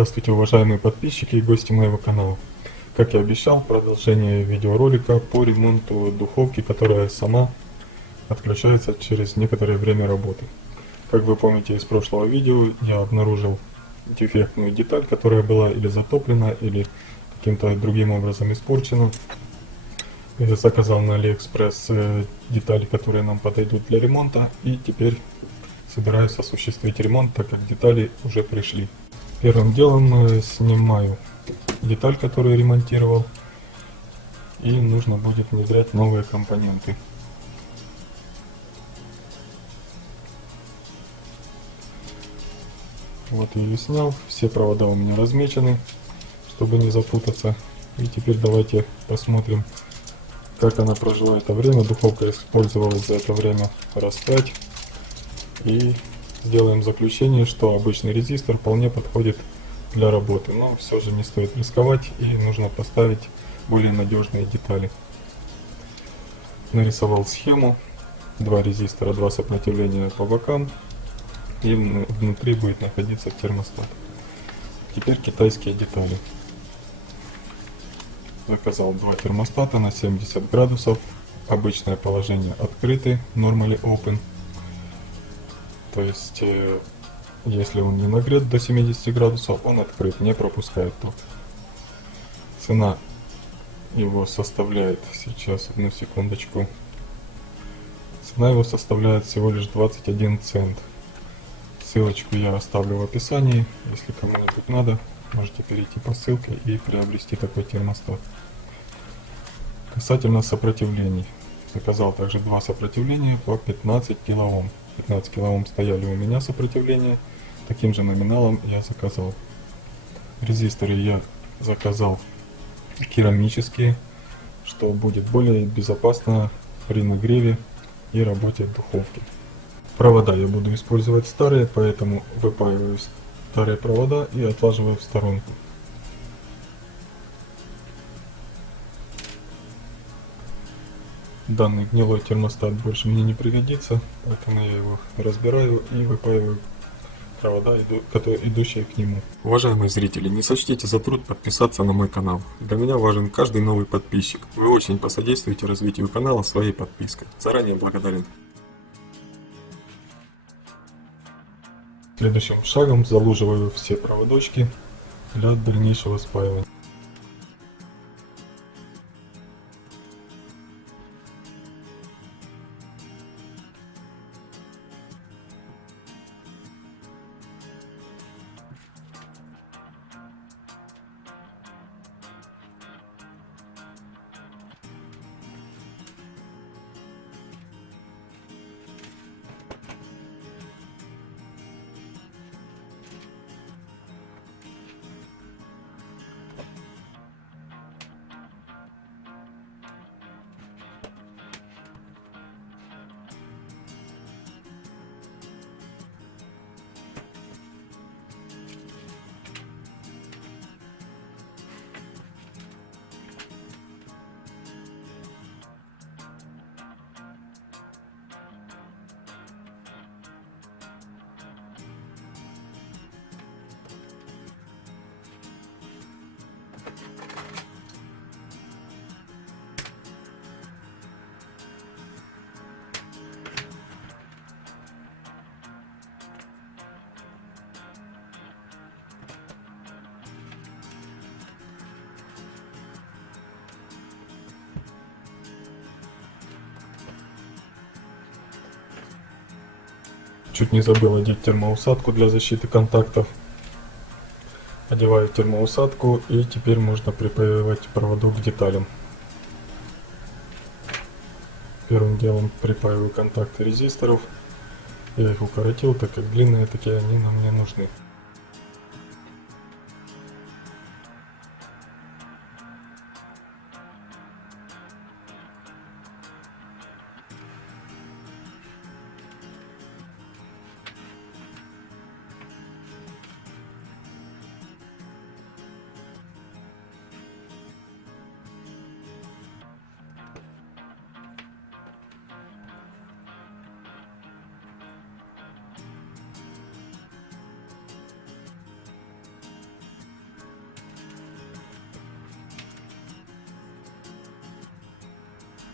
Здравствуйте, уважаемые подписчики и гости моего канала. Как я обещал, продолжение видеоролика по ремонту духовки, которая сама отключается через некоторое время работы. Как вы помните из прошлого видео, я обнаружил дефектную деталь, которая была или затоплена, или каким-то другим образом испорчена. Я заказал на AliExpress детали, которые нам подойдут для ремонта, и теперь собираюсь осуществить ремонт, так как детали уже пришли. Первым делом снимаю деталь, которую ремонтировал, и нужно будет внедрять новые компоненты. Вот я ее снял, все провода у меня размечены, чтобы не запутаться. И теперь давайте посмотрим, как она прожила это время. Духовка использовалась за это время раз 5. И сделаем заключение, что обычный резистор вполне подходит для работы, но все же не стоит рисковать и нужно поставить более надежные детали. Нарисовал схему: 2 резистора, 2 сопротивления по бокам, и внутри будет находиться термостат. Теперь китайские детали. Заказал 2 термостата на 70 градусов, обычное положение открытый, normally open. То есть, если он не нагрет до 70 градусов, он открыт, не пропускает ток. Цена его составляет, сейчас, одну секундочку, цена его составляет всего лишь 21 цент. Ссылочку я оставлю в описании, если кому-нибудь надо, можете перейти по ссылке и приобрести такой термостат. Касательно сопротивлений, заказал также 2 сопротивления по 15 кОм. 15 кОм стояли у меня сопротивления, таким же номиналом я заказал. Резисторы я заказал керамические, что будет более безопасно при нагреве и работе духовки. Провода я буду использовать старые, поэтому выпаиваю старые провода и отлаживаю в сторонку. Данный гнилой термостат больше мне не пригодится, поэтому я его разбираю и выпаиваю провода, идущие к нему. Уважаемые зрители, не сочтите за труд подписаться на мой канал. Для меня важен каждый новый подписчик. Вы очень посодействуете развитию канала своей подпиской. Заранее благодарен. Следующим шагом залуживаю все проводочки для дальнейшего спаивания. Чуть не забыл одеть термоусадку для защиты контактов. Одеваю термоусадку, и теперь можно припаивать проводок к деталям. Первым делом припаиваю контакты резисторов. Я их укоротил, так как длинные такие они нам не нужны.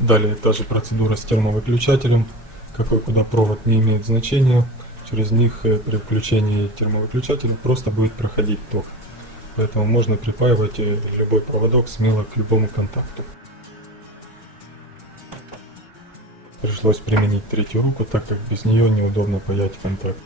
Далее та же процедура с термовыключателем. Какой куда провод не имеет значения. Через них при включении термовыключателя просто будет проходить ток. Поэтому можно припаивать любой проводок смело к любому контакту. Пришлось применить третью руку, так как без нее неудобно паять контакт.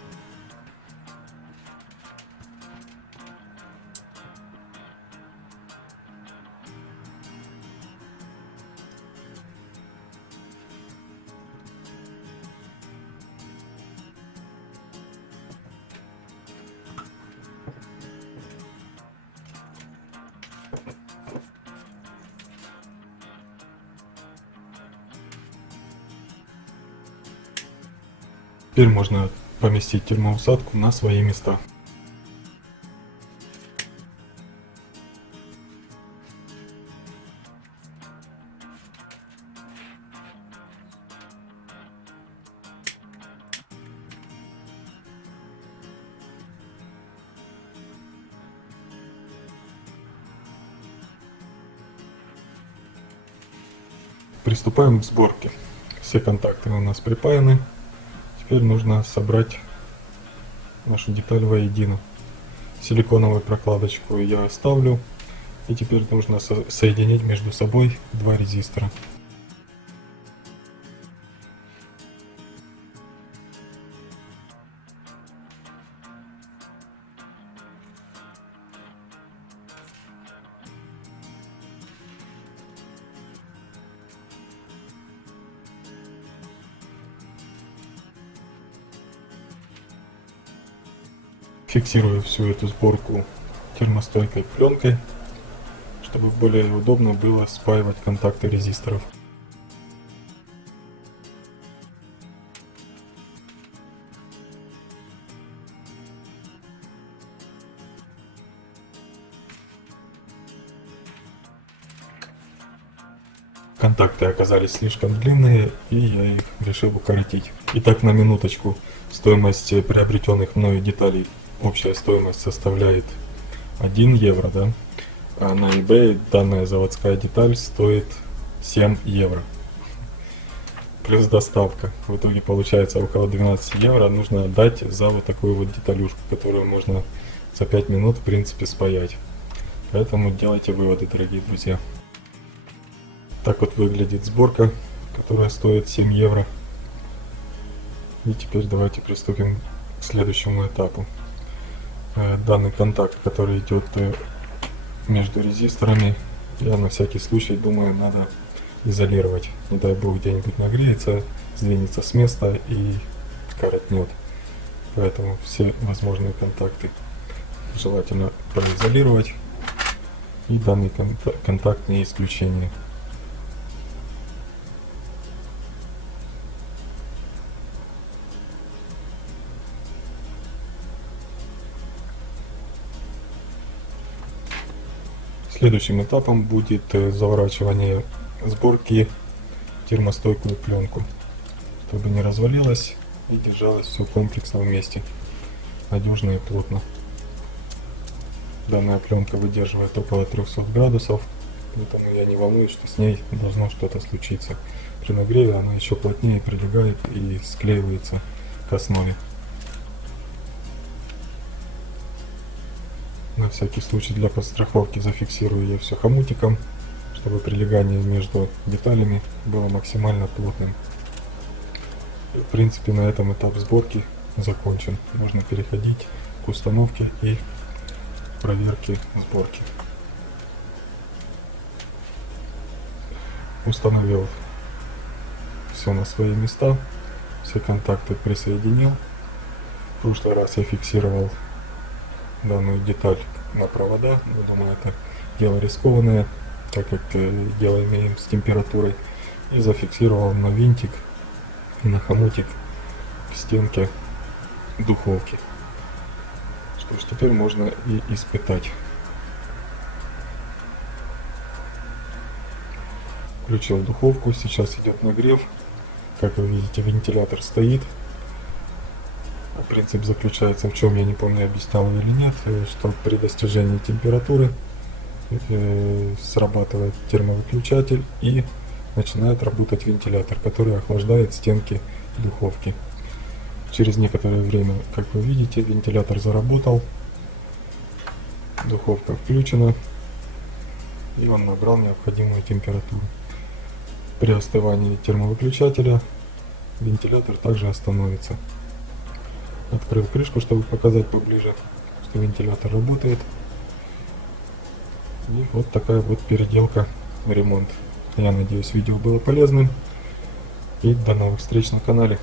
Теперь можно поместить термоусадку на свои места. Приступаем к сборке. Все контакты у нас припаяны. Теперь нужно собрать нашу деталь воедино. Силиконовую прокладочку я оставлю. И теперь нужно соединить между собой два резистора. Фиксирую всю эту сборку термостойкой пленкой, чтобы более удобно было спаивать контакты резисторов. Контакты оказались слишком длинные, и я их решил укоротить. Итак, на минуточку, стоимость приобретенных мною деталей, общая стоимость составляет 1 евро, да? А на eBay данная заводская деталь стоит 7 евро. Плюс доставка. В итоге получается около 12 евро нужно отдать за вот такую вот деталюшку, которую можно за 5 минут в принципе спаять. Поэтому делайте выводы, дорогие друзья. Так вот выглядит сборка, которая стоит 7 евро. И теперь давайте приступим к следующему этапу. Данный контакт, который идет между резисторами, я на всякий случай думаю, надо изолировать. Не дай бог где-нибудь нагреется, сдвинется с места и коротнет. Поэтому все возможные контакты желательно произолировать. И данный контакт не исключение. Следующим этапом будет заворачивание сборки в термостойкую пленку, чтобы не развалилось и держалось все комплексно вместе, надежно и плотно. Данная пленка выдерживает около 300 градусов, поэтому я не волнуюсь, что с ней должно что-то случиться. При нагреве она еще плотнее прилегает и склеивается к основе. На всякий случай для подстраховки зафиксирую я все хомутиком, чтобы прилегание между деталями было максимально плотным. В принципе, на этом этап сборки закончен. Можно переходить к установке и проверке сборки. Установил все на свои места, все контакты присоединил. В прошлый раз я фиксировал данную деталь на провода, но думаю, это дело рискованное, так как дело имеем с температурой, и зафиксировал на винтик и на хомутик к стенке духовки. Что ж, теперь можно и испытать. Включил духовку, сейчас идет нагрев. Как вы видите, вентилятор стоит. Принцип заключается в чем, я не помню, объяснял или нет, что при достижении температуры срабатывает термовыключатель и начинает работать вентилятор, который охлаждает стенки духовки. Через некоторое время, как вы видите, вентилятор заработал, духовка включена, и он набрал необходимую температуру. При остывании термовыключателя вентилятор также остановится. Открыл крышку, чтобы показать поближе, что вентилятор работает. И вот такая вот переделка, ремонт. Я надеюсь, видео было полезным. И до новых встреч на канале.